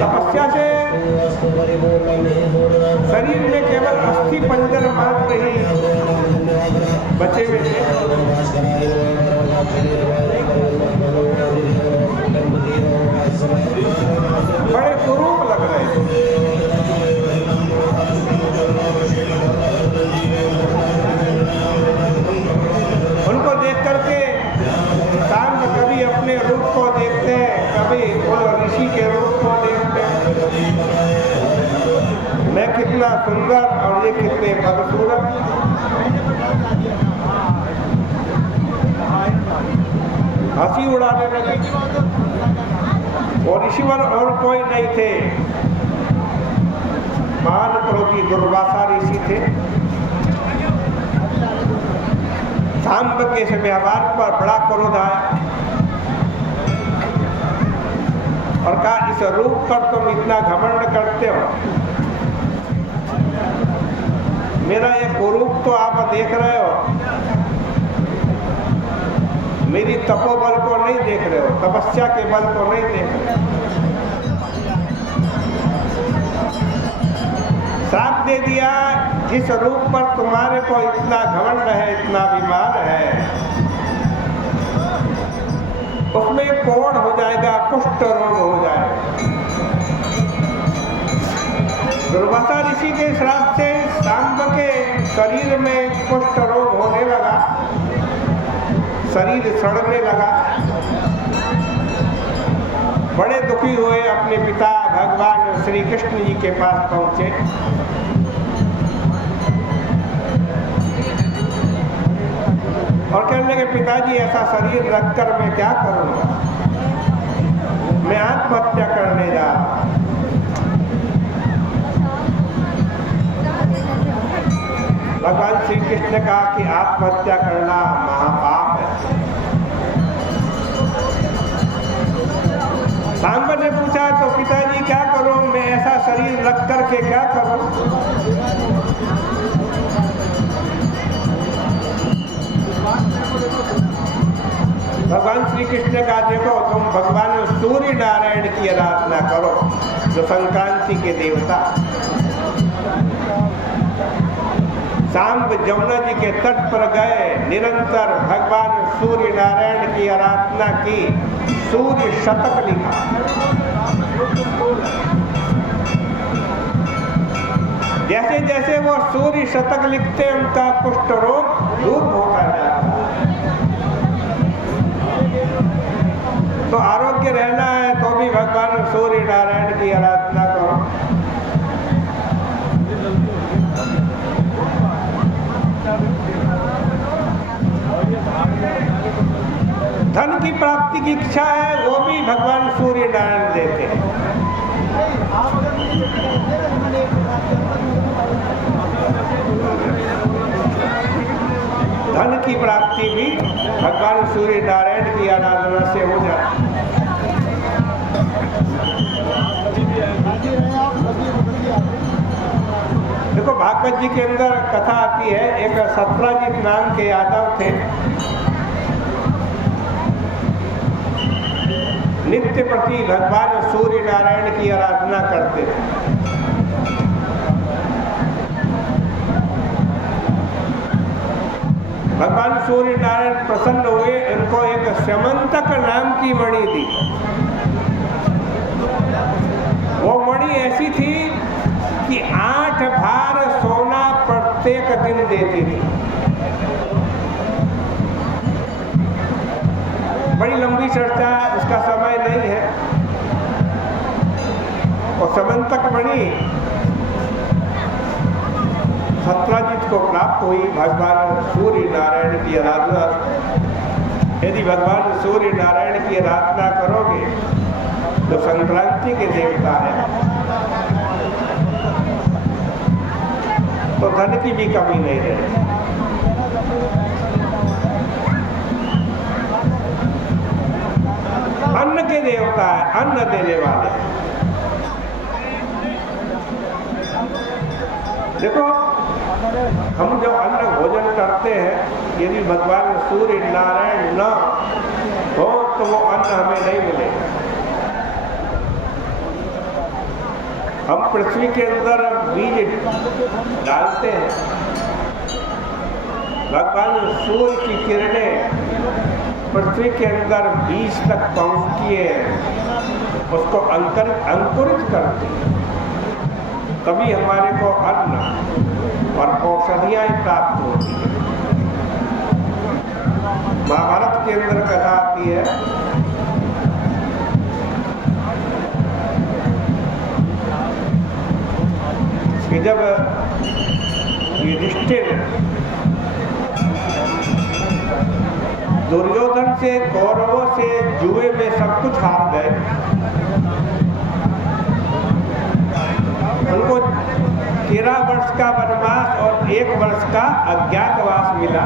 तपस्या से शरीर में केवल अस्थि पंजर मात्र ही बचे हुए थे। बड़े कुरूप लग रहे थे। उनको देख करके सांब कभी अपने रूप को देखते हैं, कभी वो ऋषि के रूप को देखते हैं। मैं कितना सुंदर और ये कितने बदसूरत। हंसी उड़ाने लगे। और ऋषिवर और कोई नहीं थे, महान क्रोधी दुर्वासा ऋषि थे। सांब के इस व्यवहार पर बड़ा क्रोध आया और कहा, इस रूप पर तुम इतना घमंड करते हो। मेरा ये कुरूप तो आप देख रहे हो, मेरी तपोबल को नहीं देख रहे हो, तपस्या के बल को नहीं देख रहे हो। श्राप दे दिया, जिस रूप पर तुम्हारे को इतना घमंड है, इतना बीमार है, उसमें कोढ़ हो जाएगा, कुष्ठ रोग हो जाएगा। दुर्वासा ऋषि के श्राप से सांब के शरीर में कुष्ठ रोग होने लगा, शरीर सड़ने लगा। बड़े दुखी हुए, अपने पिता भगवान श्री कृष्ण जी के पास पहुंचे। और कहने लगे, पिताजी ऐसा शरीर रखकर मैं क्या करूंगा, मैं आत्महत्या करने जा रहा हूं। भगवान श्री कृष्ण ने कहा कि आत्महत्या करना महापाप है। सांब ने पूछा, तो पिताजी क्या करूं, मैं ऐसा शरीर रख करके क्या करूं? भगवान श्री कृष्ण ने कहा, देखो तुम भगवान सूर्य नारायण की आराधना करो, जो संक्रांति के देवता। सांब जमुना जी के तट पर गए, निरंतर भगवान सूर्य नारायण की आराधना की, सूर्य शतक लिखा। जैसे जैसे वो सूर्य शतक लिखते, उनका कुष्ठ रोग दूर होता जाता। तो आरोग्य रहना है तो भी भगवान सूर्य नारायण की आराधना करो। धन की प्राप्ति की इच्छा है, वो भी भगवान सूर्य नारायण देते हैं। धन की प्राप्ति भी भगवान सूर्य नारायण की आराधना से हो जाती है। देखो भागवत जी के अंदर कथा आती है, एक सत्राजित नाम के यादव थे, नित्य प्रति भगवान सूर्य नारायण की आराधना करते थे। भगवान सूर्य नारायण प्रसन्न हुए, इनको एक स्यमंतक नाम की मणि दी। वो मणि ऐसी थी कि 8 भार सोना प्रत्येक दिन देती थी। बड़ी लंबी चर्चा, उसका समय नहीं है। और समंतक मणि सत्राजित को प्राप्त हुई भगवान सूर्य नारायण की आराधना। यदि भगवान सूर्य नारायण की आराधना करोगे तो संक्रांति के देवता है, तो धन की भी कमी नहीं रहेगी। अन्न के देवता है, अन्न देने वाले। देखो हम जो अन्न भोजन करते हैं, यदि भगवान सूर्य नारायण न हो तो वो अन्न हमें नहीं मिलेगा। हम पृथ्वी के अंदर बीज डालते हैं, भगवान सूर्य की किरणें पृथ्वी के अंदर बीज तक पहुंचती है, उसको अंकुरित करती है, तभी हमारे को अन्न और औषधियाँ प्राप्त होती है। महाभारत के अंदर कथा आती है कि जब युधिष्ठिर दुर्योधन से कौरवों से जुए में सब कुछ हार गए, उनको 13 वर्ष का वनवास और 1 वर्ष का अज्ञातवास मिला।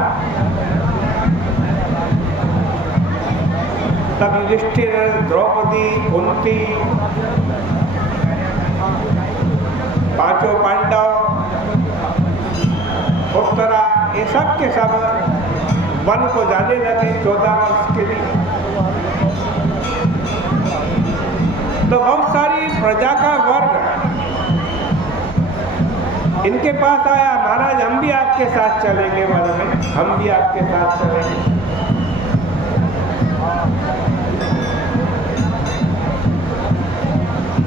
तब युधिष्ठिर, द्रौपदी, कुंती, 5 पांडव, उत्तरा, ये सब के सब वन को जाने लगे 14 वर्ष के लिए। तो बहुत सारी प्रजा का वर्ग इनके पास आया, महाराज हम भी आपके साथ चलेंगे वन में, हम भी आपके साथ चलेंगे।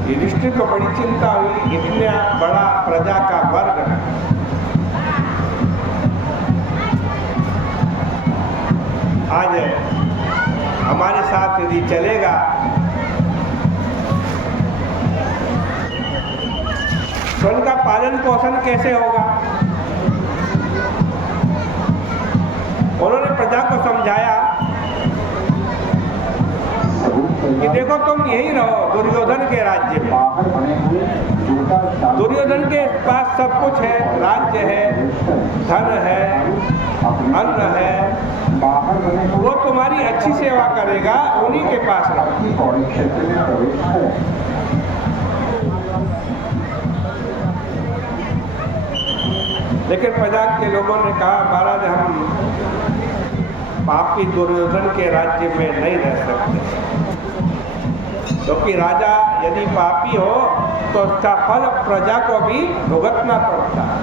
युधिष्ठिर को बड़ी चिंता हुई, इतना बड़ा प्रजा का वर्ग आज हमारे साथ यदि चलेगा तो उनका पालन पोषण कैसे होगा। उन्होंने प्रजा को समझाया कि देखो तुम यही रहो दुर्योधन के राज्य में, दुर्योधन के पास सब कुछ है, राज्य है, धन है, अन्न है, वो तुम्हारी अच्छी सेवा करेगा, उन्हीं के पास रहो। लेकिन प्रजा के लोगों ने कहा महाराज हम पापी दुर्योधन के राज्य में नहीं रह सकते, क्योंकि राजा यदि पापी हो तो उसका फल प्रजा को भी भुगतना पड़ता है।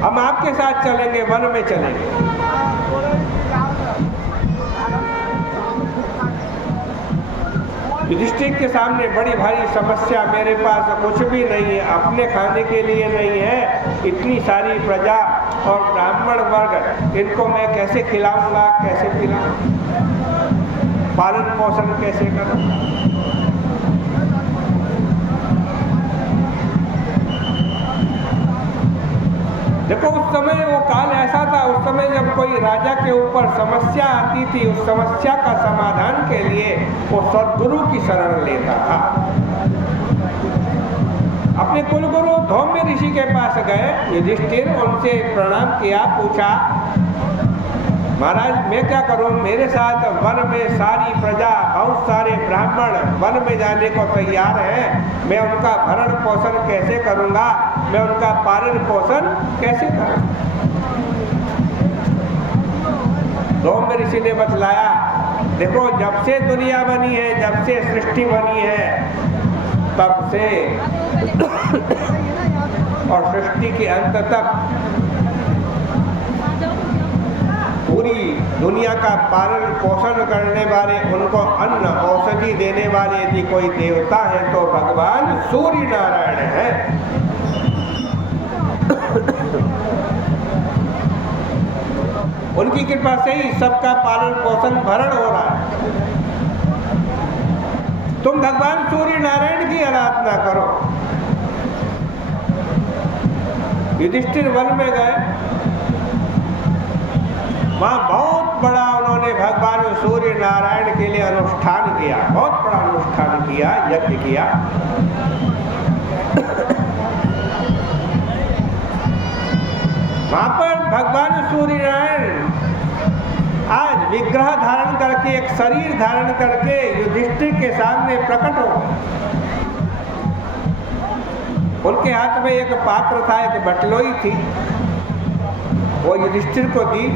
हम आपके साथ चलेंगे, वन में चलेंगे। युधिष्ठिर के सामने बड़ी भारी समस्या, मेरे पास कुछ भी नहीं है, अपने खाने के लिए नहीं है, इतनी सारी प्रजा और ब्राह्मण वर्ग, इनको मैं कैसे खिलाऊंगा, कैसे पिलाऊंगा, पालन पोषण कैसे करूंगा। देखो उस समय वो काल ऐसा था, उस समय जब कोई राजा के ऊपर समस्या आती थी, उस समस्या का समाधान के लिए वो सद्गुरु की शरण लेता था। अपने कुलगुरु धौम्य ऋषि के पास गए युधिष्ठिर, उनसे प्रणाम किया, पूछा महाराज मैं क्या करूं, मेरे साथ वन में सारी प्रजा, बहुत सारे ब्राह्मण वन में जाने को तैयार हैं, मैं उनका भरण पोषण कैसे करूंगा, मैं उनका पालन पोषण कैसे करूंगा। धौम्य ऋषि ने बतलाया देखो जब से दुनिया बनी है, जब से सृष्टि बनी है, तब से और सृष्टि के अंत तक पूरी दुनिया का पालन पोषण करने वाले, उनको अन्न औषधि देने वाले यदि कोई देवता है तो भगवान सूर्य नारायण है। उनकी कृपा से ही सबका पालन पोषण भरण हो रहा है। तुम भगवान सूर्य नारायण की आराधना करो। युधिष्ठिर वन में गए, वहाँ बहुत बड़ा उन्होंने भगवान सूर्य नारायण के लिए अनुष्ठान किया, बहुत बड़ा अनुष्ठान किया, यज्ञ किया। वहाँ पर भगवान सूर्य नारायण आज विग्रह धारण करके, एक शरीर धारण करके युधिष्ठिर के सामने प्रकट हो गए। उनके हाथ में एक पात्र था, एक बटलोई थी, वो युधिष्ठिर को दी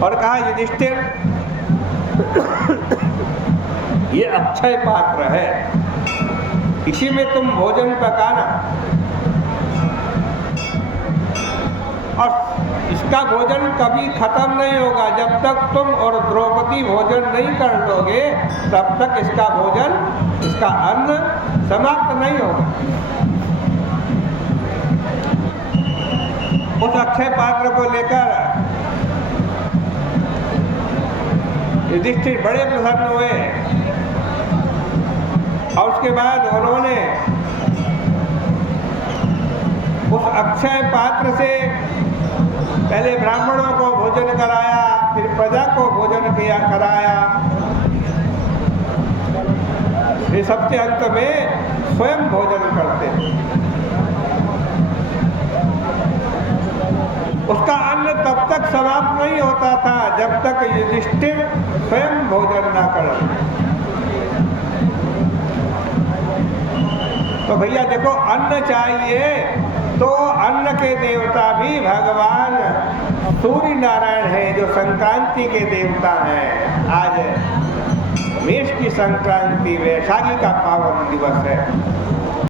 और कहा युधिष्ठिर ये अक्षय पात्र है, इसी में तुम भोजन पकाना, और इसका भोजन कभी खत्म नहीं होगा। जब तक तुम और द्रौपदी भोजन नहीं कर लोगे तब तक इसका भोजन, इसका अन्न समाप्त नहीं होगा। उस अक्षय पात्र को लेकर युधिष्ठिर बड़े प्रसन्न हुए और उसके बाद उन्होंने उस अक्षय पात्र से पहले ब्राह्मणों को भोजन कराया, फिर प्रजा को भोजन कराया, फिर सबसे अंत में स्वयं भोजन करते। उसका अन्न तब तक समाप्त नहीं होता था जब तक युधिष्ठिर स्वयं भोजन न करें। तो भैया देखो, अन्न चाहिए तो अन्न के देवता भी भगवान सूर्य नारायण है, जो संक्रांति के देवता हैं। आज मेष की संक्रांति, वैशाखी का पावन दिवस है।